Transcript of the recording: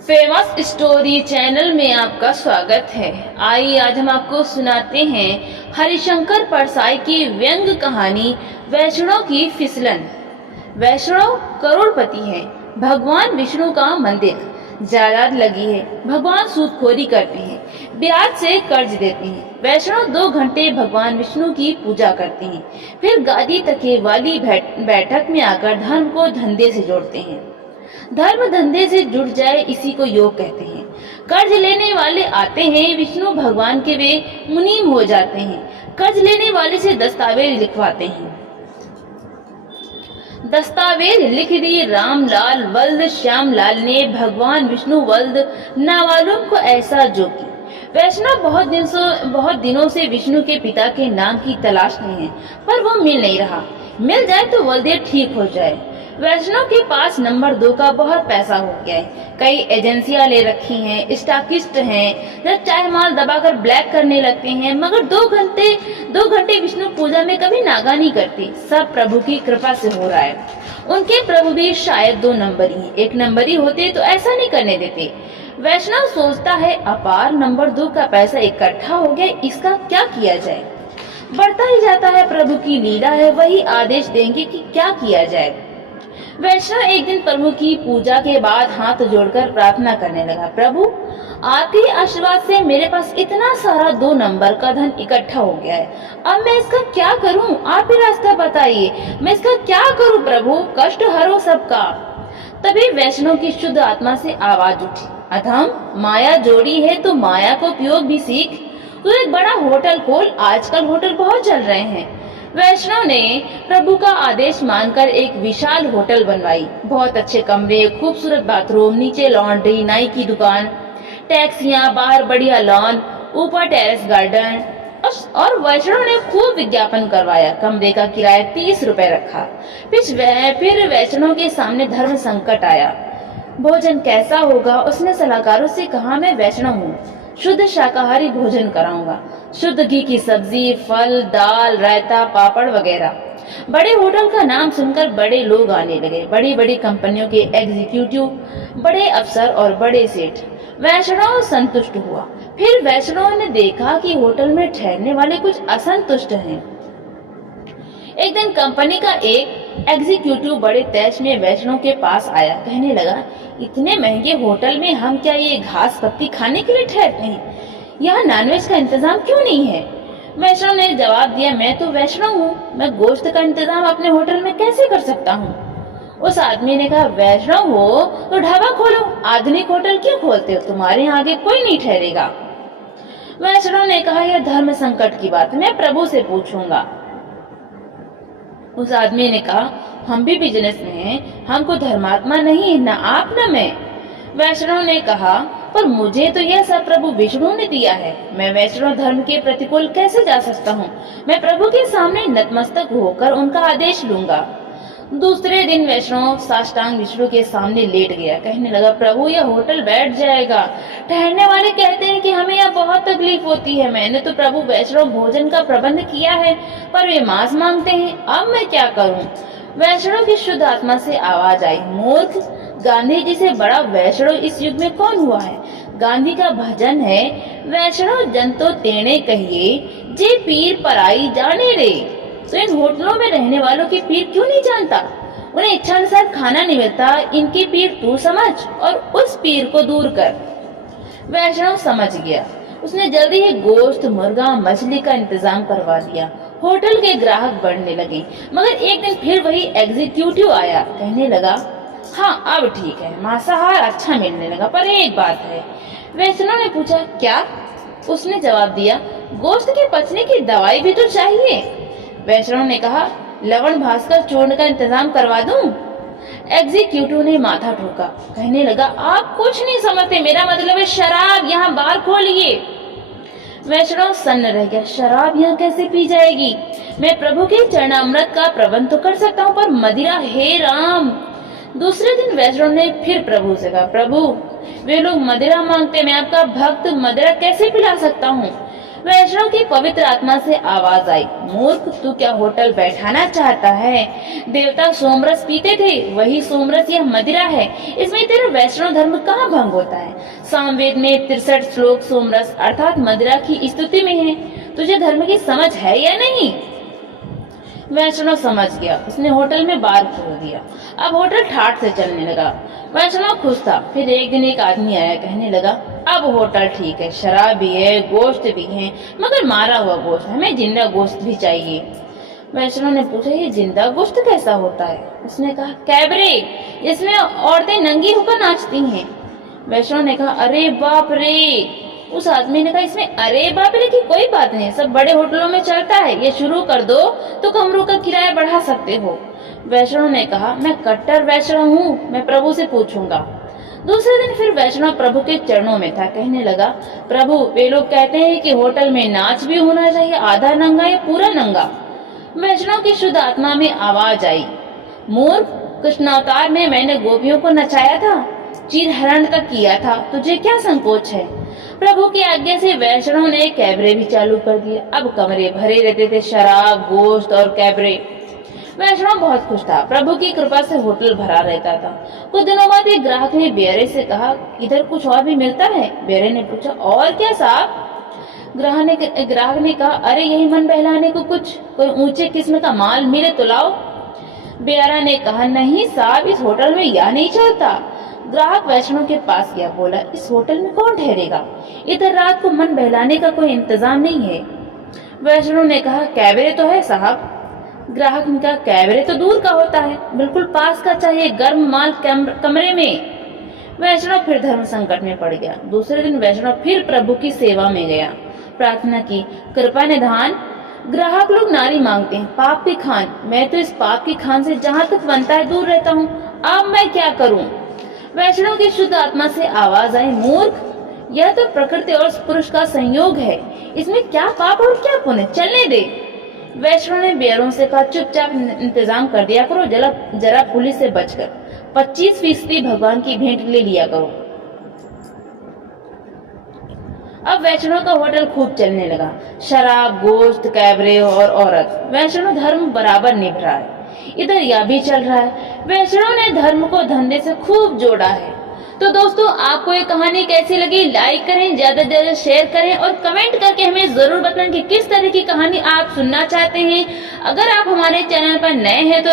Famous story channel में आपका स्वागत है। आइए आज हम आपको सुनाते हैं हरिशंकर परसाई की व्यंग कहानी वैष्णव की फिसलन। वैष्णव करोड़पति है, भगवान विष्णु का मंदिर, जायदाद लगी है, भगवान सूदखोरी करते हैं, ब्याज से कर्ज देते हैं। वैष्णव 2 घंटे भगवान विष्णु की पूजा करते हैं, फिर गादी तके वाली बैठक में आकर धर्म को धंधे से जोड़ते हैं। धर्म धंधे से जुड़ जाए इसी को योग कहते हैं। कर्ज लेने वाले आते हैं, विष्णु भगवान के वे मुनीम हो जाते हैं। कर्ज लेने वाले से दस्तावेज लिखवाते हैं। दस्तावेज लिख दी रामलाल वल्द श्यामलाल ने, भगवान विष्णु वल्द नामालूम को ऐसा जो की। वैष्णव बहुत दिनों से विष्णु के पिता के नाम की तलाश में है, पर वो मिल नहीं रहा। मिल जाए तो वल्दे ठीक हो जाए। वैष्णव के पास नंबर 2 का बहुत पैसा हो गया है। कई एजेंसियां ले रखी हैं, स्टॉकिस्ट हैं, जब चाहे माल दबाकर ब्लैक करने लगते हैं। मगर 2 घंटे विष्णु पूजा में कभी नागा नहीं करते। सब प्रभु की कृपा से हो रहा है। उनके प्रभु भी शायद 2 नंबरी हैं। 1 नंबरी होते तो ऐसा नहीं करने देते। वैष्णव सोचता है अपार नंबर 2 का पैसा इकट्ठा हो गया, इसका क्या किया जाए। बढ़ता ही जाता है, प्रभु की लीला है, वही आदेश देंगे कि क्या किया जाए। वैष्णव एक दिन प्रभु की पूजा के बाद हाथ जोड़कर प्रार्थना करने लगा, प्रभु आपके आशीर्वाद से मेरे पास इतना सारा 2 नंबर का धन इकट्ठा हो गया है। अब मैं इसका क्या करूं? आप ही रास्ता बताइए। मैं इसका क्या करूं प्रभु? कष्ट हरो सबका। तभी वैष्णव की शुद्ध आत्मा से आवाज उठी, अधम माया जोड़ी है तो माया को उपयोग भी सीख। तू एक बड़ा होटल खोल, आजकल होटल बहुत चल रहे हैं। वैष्णव ने प्रभु का आदेश मानकर एक विशाल होटल बनवाई। बहुत अच्छे कमरे, खूबसूरत बाथरूम, नीचे लॉन्ड्री, नाई की दुकान, टैक्सियां, बाहर बढ़िया लॉन, ऊपर टेरेस गार्डन। और वैष्णव ने खूब विज्ञापन करवाया। कमरे का किराया 30 रुपए रखा। फिर वैष्णव के सामने धर्म संकट आया। भोजन कैसा होगा? उसने सलाहकारों से कहा, मैं वैष्णव हूँ, शुद्ध शाकाहारी भोजन कराऊंगा। शुद्ध घी की सब्जी, फल, दाल, रायता, पापड़ वगैरह। बड़े होटल का नाम सुनकर बड़े लोग आने लगे, बड़ी बड़ी कंपनियों के एग्जीक्यूटिव, बड़े अफसर और बड़े सेठ। वैष्णव संतुष्ट हुआ। फिर वैष्णव ने देखा कि होटल में ठहरने वाले कुछ असंतुष्ट हैं। एक दिन कंपनी का एक एग्जीक्यूटिव बड़े तैश में वैष्णव के पास आया, कहने लगा, इतने महंगे होटल में हम क्या ये घास पत्ती खाने के लिए ठहरते हैं? यहाँ नॉनवेज का इंतजाम क्यों नहीं है? वैष्णव ने जवाब दिया, मैं तो वैष्णव हूँ, मैं गोश्त का इंतजाम अपने होटल में कैसे कर सकता हूँ? उस आदमी ने कहा, वैष्णव हो तो ढाबा खोलो, आधुनिक होटल क्यों खोलते हो? तुम्हारे यहाँ आगे कोई नहीं ठहरेगा। वैष्णव ने कहा, यह धर्म संकट की बात, मैं प्रभु से पूछूंगा। उस आदमी ने कहा, हम भी बिजनेस में हैं, हमको धर्मात्मा नहीं, न आप न मैं। वैष्णव ने कहा, पर मुझे तो यह सब प्रभु विष्णु ने दिया है, मैं वैष्णव धर्म के प्रतिकूल कैसे जा सकता हूँ? मैं प्रभु के सामने नतमस्तक होकर उनका आदेश लूंगा। दूसरे दिन वैष्णव साष्टांग विष्णु के सामने लेट गया, कहने लगा, प्रभु यह होटल बैठ जाएगा। ठहरने वाले कहते हैं कि हमें यहाँ बहुत तकलीफ होती है। मैंने तो प्रभु वैष्णव भोजन का प्रबंध किया है, पर वे मांस मांगते हैं, अब मैं क्या करूँ? वैष्णव की शुद्ध आत्मा से आवाज आई, मूर्ख, गांधी जी से बड़ा वैष्णव इस युग में कौन हुआ है? गांधी का भजन है, वैष्णव जन तो तेणे कहिए, जे पीर पराई जाने रे। तो इन होटलों में रहने वालों की पीर क्यों नहीं जानता? उन्हें इच्छानुसार खाना नहीं मिलता, इनकी पीर तू समझ और उस पीर को दूर कर। वैष्णव समझ गया। उसने जल्दी ही गोश्त, मुर्गा, मछली का इंतजाम करवा दिया। होटल के ग्राहक बढ़ने लगे। मगर एक दिन फिर वही एग्जीक्यूटिव आया, कहने लगा, हाँ अब ठीक है, मांसाहार अच्छा मिलने लगा, पर एक बात है। वैष्णव ने पूछा, क्या? उसने जवाब दिया, गोश्त के पचने की दवाई भी तो चाहिए। वैष्णव ने कहा, लवण भास्कर चूर्ण का इंतजाम करवा दूं? एग्जीक्यूटिव ने माथा ठोका, कहने लगा, आप कुछ नहीं समझते, मेरा मतलब है शराब, यहाँ बार खोलिए। वैष्णव सन्न रह गया, शराब यहाँ कैसे पी जाएगी? मैं प्रभु के चरणामृत का प्रबंध तो कर सकता हूँ, पर मदिरा, हे राम। दूसरे दिन वैष्णव ने फिर प्रभु से कहा, प्रभु वे लोग मदिरा मांगते, मैं आपका भक्त, मदिरा कैसे पिला सकता हूँ? वैष्णव की पवित्र आत्मा से आवाज आई, मूर्ख, तू क्या होटल बैठाना चाहता है? देवता सोमरस पीते थे, वही सोमरस यह मदिरा है। इसमें तेरा वैष्णव धर्म कहाँ भंग होता है? सामवेद में 63 श्लोक सोमरस अर्थात मदिरा की स्तुति में है। तुझे धर्म की समझ है या नहीं? वैष्णव समझ गया, उसने होटल में बार खोल दिया। अब होटल ठाठ से चलने लगा। वैष्णव खुश था। फिर एक दिन एक आदमी आया, कहने लगा, अब होटल ठीक है, शराब भी है, गोश्त भी है, मगर मारा हुआ गोश्त, हमें जिंदा गोश्त भी चाहिए। वैष्णव ने पूछा, ये जिंदा गोश्त कैसा होता है? उसने कहा, कैबरे, इसमें औरतें नंगी होकर नाचती हैं। वैष्णव ने कहा, अरे बाप रे। उस आदमी ने कहा, इसमें अरे बाप रे की कोई बात नहीं, सब बड़े होटलों में चलता है, ये शुरू कर दो तो कमरों का किराया बढ़ा सकते हो। वैष्णव ने कहा, मैं कट्टर वैष्णव हूँ, मैं प्रभु से पूछूंगा। दूसरे दिन फिर वैष्णव प्रभु के चरणों में था, कहने लगा, प्रभु, वे लोग कहते हैं कि होटल में नाच भी होना चाहिए, आधा नंगा या पूरा नंगा। वैष्णव की शुद्ध आत्मा में आवाज आई, मूर्ख, कृष्णावतार में मैंने गोपियों को नचाया था, चीर हरण तक किया था, तुझे क्या संकोच है? प्रभु की आज्ञा से वैष्णव ने कैबरे भी चालू कर दिए। अब कमरे भरे रहते थे शराब, गोश्त और कैबरे। वैष्णव बहुत खुश था। प्रभु की कृपा से होटल भरा रहता था। कुछ दिनों बाद एक ग्राहक ने बेरे से कहा, इधर कुछ और भी मिलता है? बेरे ने पूछा, और क्या साहब? ग्राहक ने कहा, अरे यही मन बहलाने को कुछ कोई ऊंचे किस्म का माल मिले तो लाओ। बेरा ने कहा, नहीं साहब, इस होटल में यह नहीं चलता। ग्राहक वैष्णव के पास गया, बोला, इस होटल में कौन ठहरेगा? इधर रात को मन बहलाने का कोई इंतजाम नहीं है। वैष्णव ने कहा, कैबरे तो है साहब। ग्राहक ने कहा, कैबरे तो दूर का होता है, बिल्कुल पास का चाहिए, गर्म माल कमरे में। वैष्णव फिर धर्म संकट में पड़ गया। दूसरे दिन वैष्णव फिर प्रभु की सेवा में गया, प्रार्थना की, कृपा निधान, ग्राहक लोग नारी मांगते हैं, पाप की खान, मैं तो इस पाप की खान से जहाँ तक बनता है दूर रहता हूँ, अब मैं क्या करूँ? वैष्णव की शुद्ध आत्मा से आवाज आई, मूर्ख, यह तो प्रकृति और पुरुष का संयोग है, इसमें क्या पाप और क्या पुण्य, चलने दे। वैष्णव ने बेरों से कहा, चुपचाप इंतजाम कर दिया करो, जरा पुलिस से बचकर 25% भगवान की भेंट ले लिया करो। अब वैष्णव का होटल खूब चलने लगा। शराब, गोश्त, कैबरे और औरत, वैष्णव धर्म बराबर निभ रहा है। इधर यह भी चल रहा है। वैष्णव ने धर्म को धंधे से खूब जोड़ा है। तो दोस्तों, आपको ये कहानी कैसी लगी? लाइक करें, ज्यादा से ज्यादा शेयर करें और कमेंट करके हमें जरूर बताएं कि किस तरह की कहानी आप सुनना चाहते हैं। अगर आप हमारे चैनल पर नए हैं तो